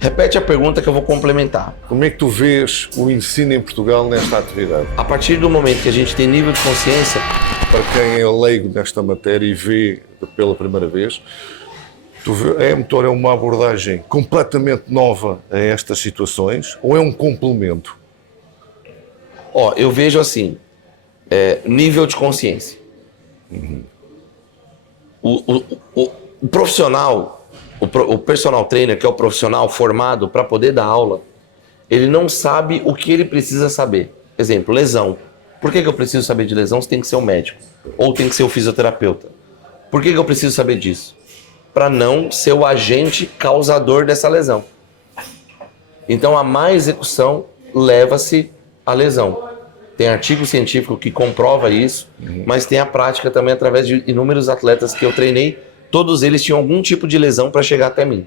Repete a pergunta que eu vou complementar. Como é que tu vês o ensino em Portugal nesta atividade? A partir do momento que a gente tem nível de consciência... Para quem é leigo nesta matéria e vê pela primeira vez, a mTOR é uma abordagem completamente nova a estas situações ou é um complemento? Eu vejo assim, nível de consciência. O profissional, o personal trainer, que é o profissional formado para poder dar aula, ele não sabe o que ele precisa saber. Exemplo, lesão. Por que eu preciso saber de lesão? Você tem que ser o médico ou tem que ser o fisioterapeuta. Por que eu preciso saber disso? Para não ser o agente causador dessa lesão. Então, a má execução leva-se à lesão. Tem artigo científico que comprova isso, mas tem a prática também através de inúmeros atletas que eu treinei. Todos eles tinham algum tipo de lesão para chegar até mim.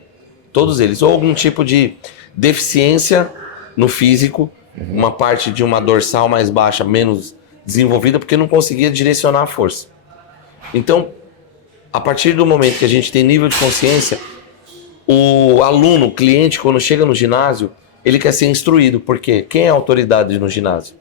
Todos eles. Ou algum tipo de deficiência no físico, uma parte de uma dorsal mais baixa, menos desenvolvida, porque não conseguia direcionar a força. Então, a partir do momento que a gente tem nível de consciência, o aluno, o cliente, quando chega no ginásio, ele quer ser instruído. Por quê? Quem é a autoridade no ginásio?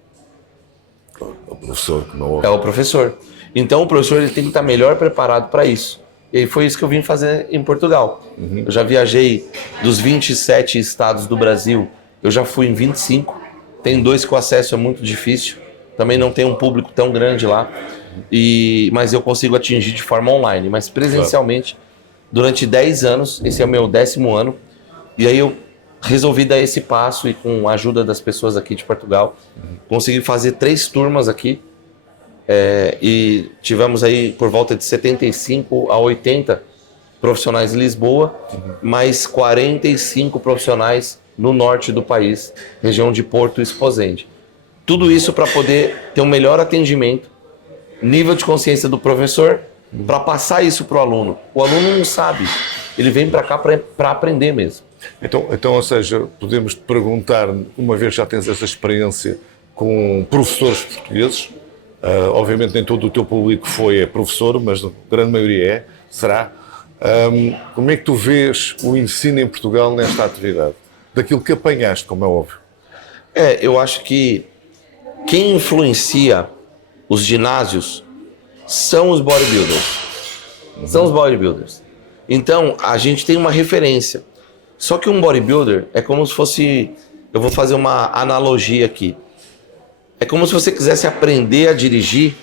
O professor. É o professor. Então, o professor ele tem que estar melhor preparado para isso. E foi isso que eu vim fazer em Portugal. Eu já viajei dos 27 estados do Brasil, eu já fui em 25. Tem 2 que o acesso é muito difícil. Também não tem um público tão grande lá. Mas eu consigo atingir de forma online. Mas presencialmente, durante 10 anos, esse é o meu 10º ano. E aí eu resolvi dar esse passo e com a ajuda das pessoas aqui de Portugal, consegui fazer 3 turmas aqui. E tivemos aí por volta de 75 a 80 profissionais em Lisboa, mais 45 profissionais no norte do país, região de Porto e Esposende. Tudo isso para poder ter um melhor atendimento, nível de consciência do professor, para passar isso para o aluno. O aluno não sabe, ele vem para cá para aprender mesmo. Então, ou seja, podemos te perguntar, uma vez já tens essa experiência com professores portugueses, obviamente nem todo o teu público é professor, mas a grande maioria será. Como é que tu vês o ensino em Portugal nesta atividade? Daquilo que apanhaste, como é óbvio. Eu acho que quem influencia os ginásios são os bodybuilders. São os bodybuilders. Então, a gente tem uma referência. Só que um bodybuilder é como se fosse... Eu vou fazer uma analogia aqui. É como se você quisesse aprender a dirigir,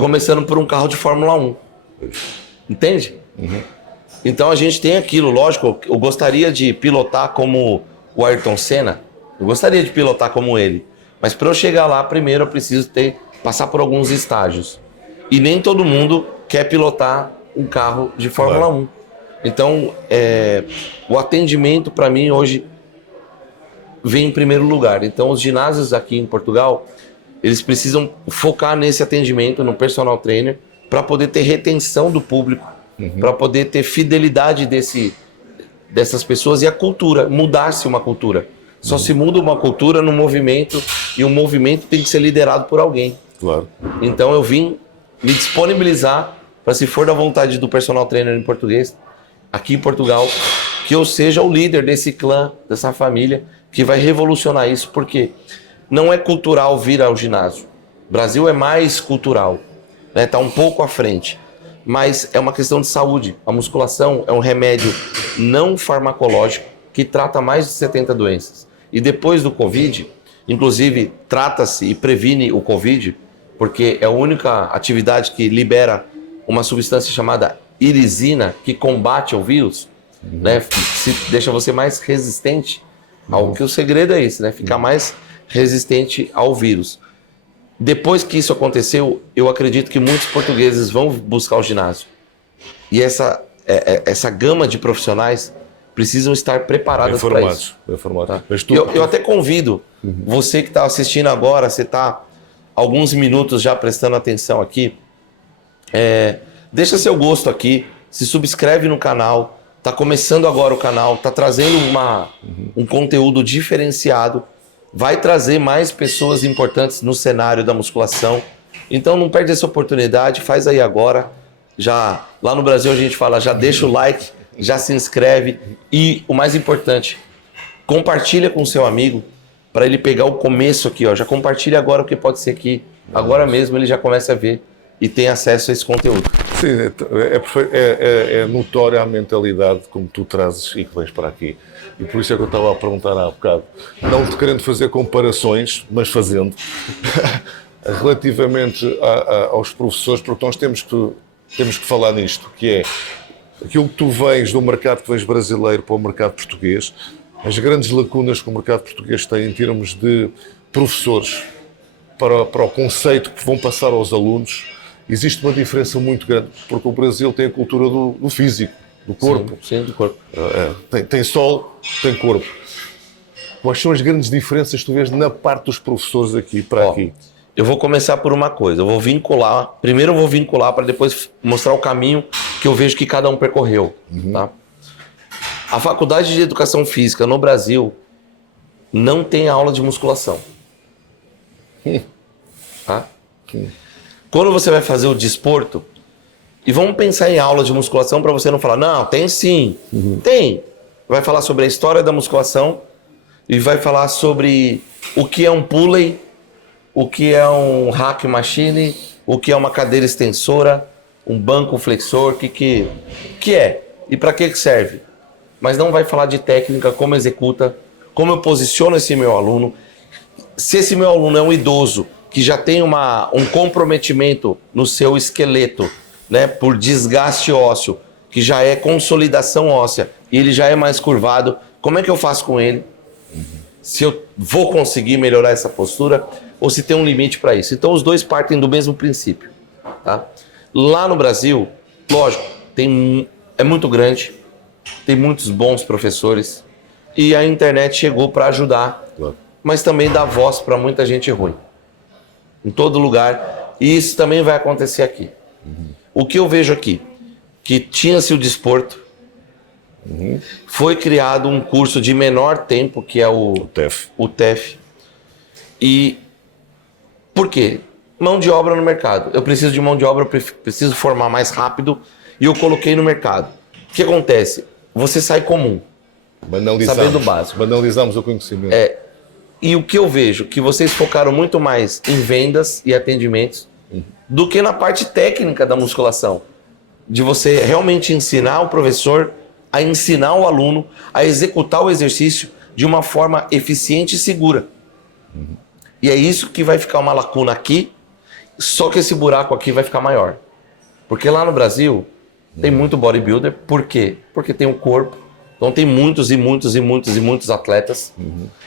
começando por um carro de Fórmula 1. Entende? Então a gente tem aquilo, lógico, eu gostaria de pilotar como o Ayrton Senna, eu gostaria de pilotar como ele, mas para eu chegar lá, primeiro eu preciso passar por alguns estágios. E nem todo mundo quer pilotar um carro de Fórmula 1. Então, o atendimento para mim hoje vem em primeiro lugar. Então os ginásios aqui em Portugal, eles precisam focar nesse atendimento, no personal trainer, para poder ter retenção do público, para poder ter fidelidade dessas pessoas e a cultura, mudar-se uma cultura. Só se muda uma cultura no movimento e o movimento tem que ser liderado por alguém. Claro. Então eu vim me disponibilizar para, se for da vontade do personal trainer em português, aqui em Portugal, que eu seja o líder desse clã, dessa família, que vai revolucionar isso, porque não é cultural vir ao ginásio. O Brasil é mais cultural, né? Tá um pouco à frente. Mas é uma questão de saúde. A musculação é um remédio não farmacológico que trata mais de 70 doenças. E depois do Covid, inclusive, trata-se e previne o Covid, porque é a única atividade que libera uma substância chamada irisina, que combate o vírus, né? Deixa você mais resistente ao que o segredo é esse, né? Ficar mais resistente ao vírus. Depois que isso aconteceu, eu acredito que muitos portugueses vão buscar o ginásio. E essa gama de profissionais precisam estar preparadas para isso. Tá? Eu até convido você que está assistindo agora, você está alguns minutos já prestando atenção aqui, deixa seu gosto aqui, se subscreve no canal, está começando agora o canal, está trazendo um conteúdo diferenciado, vai trazer mais pessoas importantes no cenário da musculação. Então não perde essa oportunidade, faz aí agora. Já lá no Brasil a gente fala, já deixa o like, já se inscreve e o mais importante, Compartilha com o seu amigo para ele pegar o começo aqui, ó. Já compartilha agora o que pode ser aqui. Agora mesmo ele já começa a ver e tem acesso a esse conteúdo. Sim, é notória a mentalidade como tu trazes e que vens para aqui. E por isso é que eu estava a perguntar há bocado, não te querendo fazer comparações, mas fazendo, relativamente aos professores, porque nós temos que falar nisto, que é aquilo que tu vens do mercado que vens brasileiro para o mercado português, as grandes lacunas que o mercado português tem em termos de professores para o conceito que vão passar aos alunos. Existe uma diferença muito grande, porque o Brasil tem a cultura do físico, do corpo. Sim, do corpo. Tem sol, tem corpo. Quais são as grandes diferenças que tu vês na parte dos professores aqui para aqui? Eu vou começar por uma coisa, eu vou vincular, primeiro eu vou vincular para depois mostrar o caminho que eu vejo que cada um percorreu. Tá? A Faculdade de Educação Física no Brasil não tem aula de musculação. Tá? Quando você vai fazer o desporto, e vamos pensar em aula de musculação para você não falar, não, tem sim, tem. Vai falar sobre a história da musculação e vai falar sobre o que é um pulley, o que é um hack machine, o que é uma cadeira extensora, um banco flexor, o que é e para que serve. Mas não vai falar de técnica, como executa, como eu posiciono esse meu aluno. Se esse meu aluno é um idoso que já tem um comprometimento no seu esqueleto, né, por desgaste ósseo, que já é consolidação óssea, e ele já é mais curvado, como é que eu faço com ele? Se eu vou conseguir melhorar essa postura, ou se tem um limite para isso. Então os dois partem do mesmo princípio. Tá? Lá no Brasil, lógico, é muito grande, tem muitos bons professores, e a internet chegou para ajudar, mas também dá voz para muita gente ruim. Em todo lugar, e isso também vai acontecer aqui. O que eu vejo aqui, que tinha-se o desporto, foi criado um curso de menor tempo, que é o TEF. E por quê? Mão de obra no mercado. Eu preciso de mão de obra, eu preciso formar mais rápido, e eu coloquei no mercado. O que acontece? Você sai comum, sabendo o básico. Banalizamos o conhecimento. E o que eu vejo? Que vocês focaram muito mais em vendas e atendimentos do que na parte técnica da musculação. De você realmente ensinar o professor a ensinar o aluno a executar o exercício de uma forma eficiente e segura. E é isso que vai ficar uma lacuna aqui, só que esse buraco aqui vai ficar maior. Porque lá no Brasil tem muito bodybuilder. Por quê? Porque tem o corpo. Então tem muitos atletas.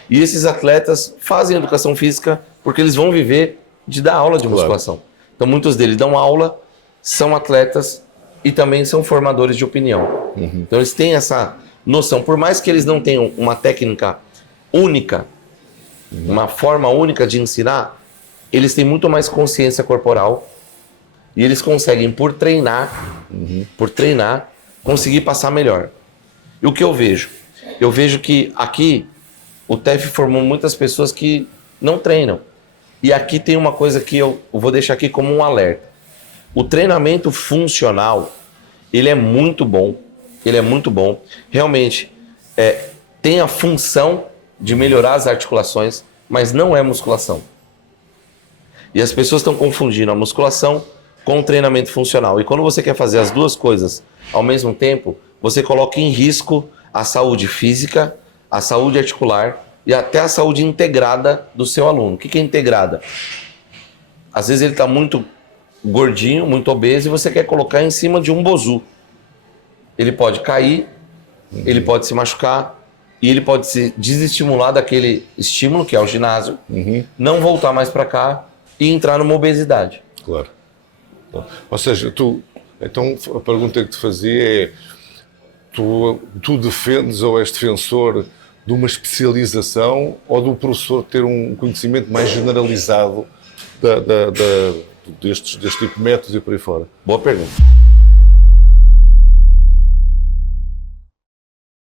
E esses atletas fazem educação física porque eles vão viver de dar aula de musculação. Então muitos deles dão aula, são atletas e também são formadores de opinião. Então eles têm essa noção. Por mais que eles não tenham uma técnica única, uma forma única de ensinar, eles têm muito mais consciência corporal e eles conseguem, por treinar, conseguir passar melhor. E o que eu vejo? Eu vejo que aqui o TEF formou muitas pessoas que não treinam. E aqui tem uma coisa que eu vou deixar aqui como um alerta. O treinamento funcional, ele é muito bom. Realmente, tem a função de melhorar as articulações, mas não é musculação. E as pessoas estão confundindo a musculação com o treinamento funcional. E quando você quer fazer as duas coisas ao mesmo tempo, você coloca em risco a saúde física, a saúde articular e até a saúde integrada do seu aluno. O que é integrada? Às vezes ele está muito gordinho, muito obeso, e você quer colocar em cima de um bozu. Ele pode cair, ele pode se machucar, e ele pode se desestimular daquele estímulo, que é o ginásio, não voltar mais para cá e entrar numa obesidade. Claro. Ou seja, então a pergunta que te fazia é, tu defendes ou és defensor de uma especialização ou do professor ter um conhecimento mais generalizado deste tipo de métodos e por aí fora? Boa pergunta.